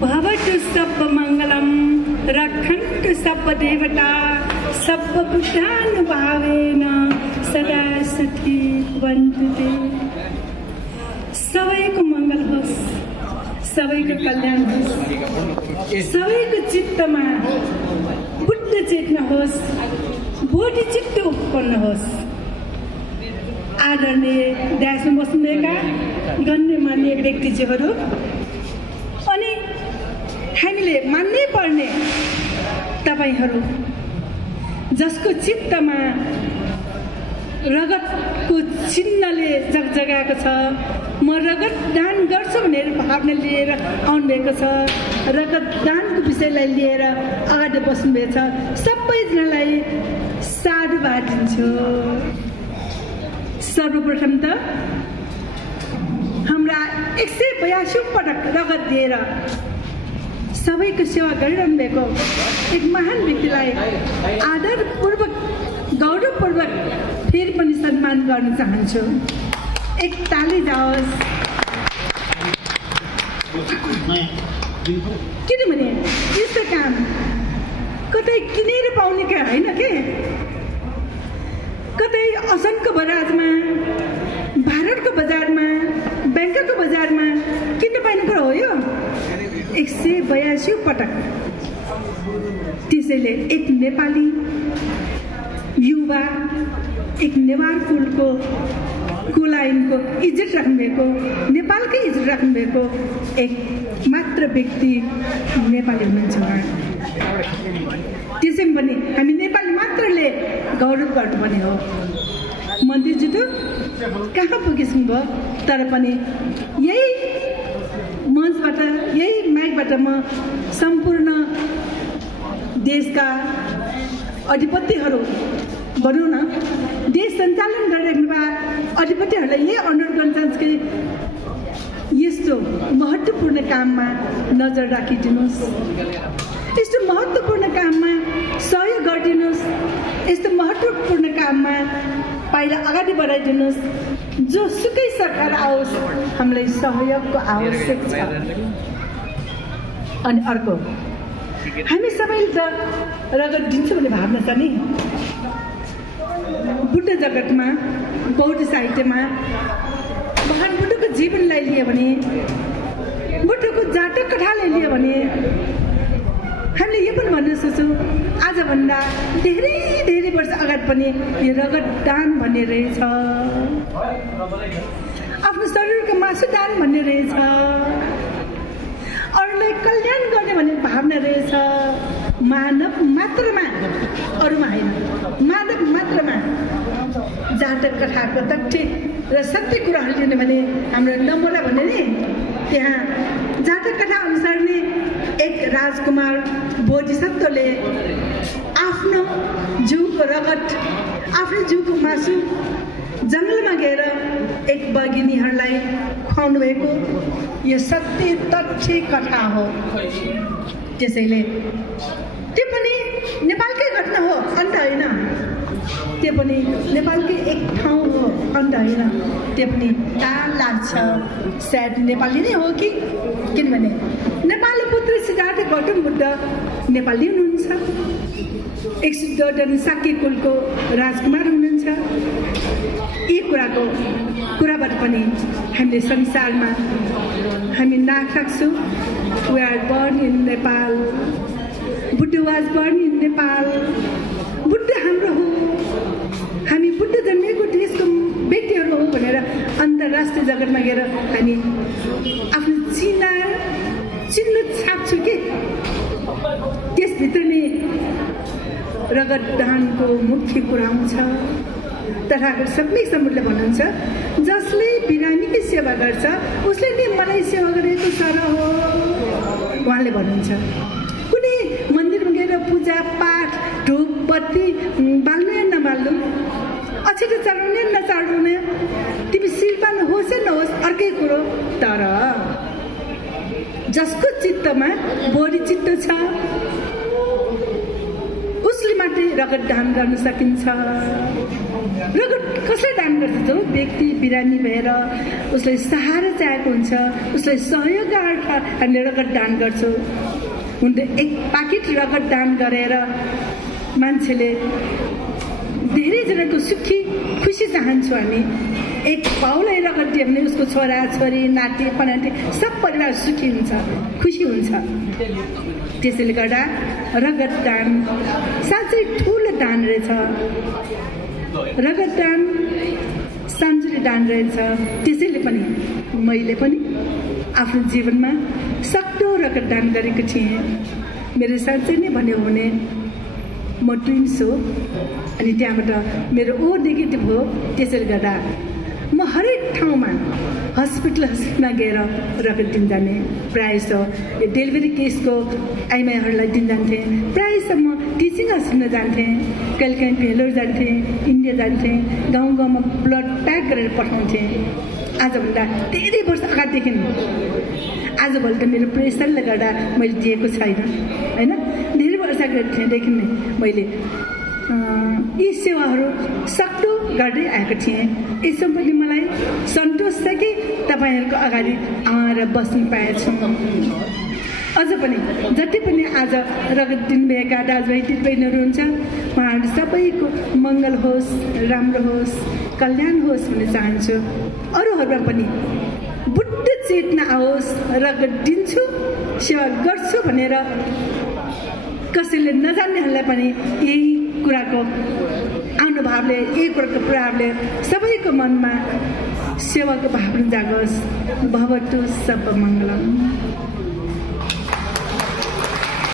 भवतु सर्वमङ्गलं रक्षन्तु सर्वदेवता सर्वबुद्धानुभावेन सदा सुखी भवन्तु ते। सबैको मङ्गल होस्, सबैको कल्याण होस्, सबैको चित्तमा बुद्ध चेतना होस्, बोधि चित्त उत्पन्न होस्। आदरणीय ड्यासमा बस्नुभएका गण्यमान्य व्यक्तिज्यूहरू अनि हामीले मान्नै पर्ने तपाईहरू जसको चित्तमा रगतको चिन्हले जगजगाएको छ, म रगत दान गर्छु भनेर भावना लिएर आउनुभएको छ, रगत दानको विषयलाई लिएर अगाडि बस्नुभएको छ, सबैजनालाई साधुवाद दिन्छु। सर्वप्रथम त हाम्रा 182 पटक रगत दिएर सबैको सेवा गरिरहनु भएको एक महान व्यक्तिलाई आदरपूर्वक गौरवपूर्वक फेरि पनि सम्मान गर्न चाहन्छु। एक ताली जाओस्। किनभने यस्तो काम कतै किनेर पाउने क्या होइन के, कतै असमको बजारमा, भारतको बजारमा, ब्याङ्कको बजारमा किन्न पाइने कुरो हो यो। 182 पटक। त्यसैले एक नेपाली युवा एक नेवार कुलको कुलाइनको इज्जत राख्नुभएको, नेपालकै इज्जत राख्नुभएको एक मात्र व्यक्ति नेपाली हुनुहुन्छ। त्यसैमा पनि हामी नेपाली मात्रले गौरव गर्नुपर्ने हो। मन्दिरजी त कहाँ पुगेछौँ भयो, तर पनि यही मञ्चबाट यही माइकबाट म सम्पूर्ण देशका अधिपतिहरू भनौँ न, देश सञ्चालन गरिरहेका अधिपतिहरूलाई यही अनुरोध गर्न चाहन्छु कि यस्तो महत्त्वपूर्ण काममा नजर राखिदिनुहोस्, यस्तो महत्त्वपूर्ण काममा सहयोग गरिदिनुहोस्, यस्तो महत्त्वपूर्ण काममा पाइला अगाडि बढाइदिनुहोस्। जो सुकै सरकार आओस् हामीलाई सहयोगको आवश्यक छ। अनि अर्को, हामी सबैले त रगत दिन्छौँ भन्ने भावना छ नि। बुद्ध जगतमा, बौद्ध साहित्यमा महान बुद्धको जीवनलाई लियो भने, बुद्धको जातक कथालाई लियो भने हामीले यो पनि भन्न सक्छौँ, आजभन्दा धेरै धेरै वर्ष अगाडि पनि यो रगत दान भन्ने रहेछ, आफ्नो शरीरको मासु दान भन्ने रहेछ, अरूलाई कल्याण गर्ने भन्ने भावना रहेछ। मानव मात्रमा, अरूमा होइन, मानव मात्रमा जातक कथाको तथ्य र सत्य कुराहरू लिने भने हाम्रो नमुना भन्ने नि, त्यहाँ जातक कथा अनुसार नै एक राजकुमार बोधिसत्वले आफ्नो जिउको रगत, आफ्नो जिउको मासु जङ्गलमा गएर एक बगिनीहरूलाई खुवाउनु भएको यो सत्य तथ्य कथा हो। त्यसैले त्यो पनि नेपालकै घटना हो, अन्त होइन। त्यो पनि नेपालकै एक ठाउँ हो, अन्त होइन। त्यो पनि टाढ लाग्छ, सायद नेपाली नै हो कि, किनभने नेपाली पुत्र सिद्धार्थ गौतम बुद्ध नेपाली हुनुहुन्छ, 102 शाक्य कुलको राजकुमार हुनुहुन्छ। यी कुराबाट पनि हामीले संसारमा हामी नाक राख्छौँ। We are born in Nepal. Buddha was born in Nepal. Buddha हाम्रो हो, हामी बुद्ध जन्मेको देशको व्यक्तिहरू हो भनेर अन्तर्राष्ट्रिय जगतमा गएर हामी आफ्नो चिन्ह छाप्छौँ कि। त्यसभित्र नै रगत दानको मुख्य कुरा आउँछ। तथागत सबै समुद्रले भन्नुहुन्छ, जसले बिरामीकै सेवा गर्छ उसले नै मलाई सेवा गरेको सर हो उहाँले भन्नुहुन्छ। कुनै मन्दिरमा गएर पूजा पाठ धूप बत्ती बाल्नु या नबाल्नु, अक्षत चढाउने नचढाउने, तिमी शिरपान होस् या नहोस् अर्कै कुरो, तर जसको चित्तमा बोधी चित्त छ उसले मात्रै रगत दान गर्न सकिन्छ। रगत कसले दान गर्छ? जो व्यक्ति बिरामी भएर उसलाई सहारा चाहिएको हुन्छ, उसलाई सहयोग हामीले रगत दान गर्छौँ। हुन त एक पाकेट रगत दान गरेर मान्छेले धेरैजनाको सुखी खुसी चाहन्छौँ हामी। एक पाउलाई रगत दियो भने उसको छोरा छोरी नाति पनाति सब परिवार सुखी हुन्छ, खुसी हुन्छ। त्यसैले गर्दा रगत दान साँच्चै ठुलो दान रहेछ। रगत दान साँच्चै दान रहेछ। त्यसैले पनि मैले पनि आफ्नो जीवनमा सक्दो रगत दान गरेको थिएँ। मेरो साँच्चै नै भन्यो भने म ट्विन्स हो अनि त्यहाँबाट मेरो ओ नेगेटिभ हो। त्यसैले गर्दा म हरेक ठाउँमा हस्पिटलमा गएर रगत दिन जाने। प्रायः जस्तो यो डेलिभरी केसको आइमाईहरूलाई दिन जान्थेँ। प्रायः जस्तो म टिचिङ हस्पिटलमा जान्थेँ, कहिलेकाहीँ भेलोर जान्थेँ, इन्डिया जान्थेँ, गाउँ गाउँमा ब्लड प्याक गरेर पठाउँथेँ। आजभन्दा धेरै वर्ष अगाडिदेखि आजभोलि त मेरो प्रेसरले गर्दा मैले दिएको छैन होइन। धेरै वर्ष अगाडिदेखि नै मैले यी सेवाहरू सक्दो गर्दै आएको थिएँ। यसो पनि मलाई सन्तोष छ कि तपाईँहरूको अगाडि आएर बस्नु पाएछु। अझ पनि जति पनि आज रगत दिनुभएका दाजुभाइ दिदीबहिनीहरू हुन्छ, उहाँहरू सबैको मङ्गल होस्, राम्रो होस्, कल्याण होस् भन्ने चाहन्छु। अरूहरूमा पनि बुद्ध चेतना आओस्, रगत दिन्छु, सेवा गर्छु भनेर कसैले नजान्नेहरूलाई पनि यही कुराको अनुभवले, यही कुराको प्रभावले सबैको मनमा सेवाको भावना जागोस्। भवतु सब मङ्गलम्।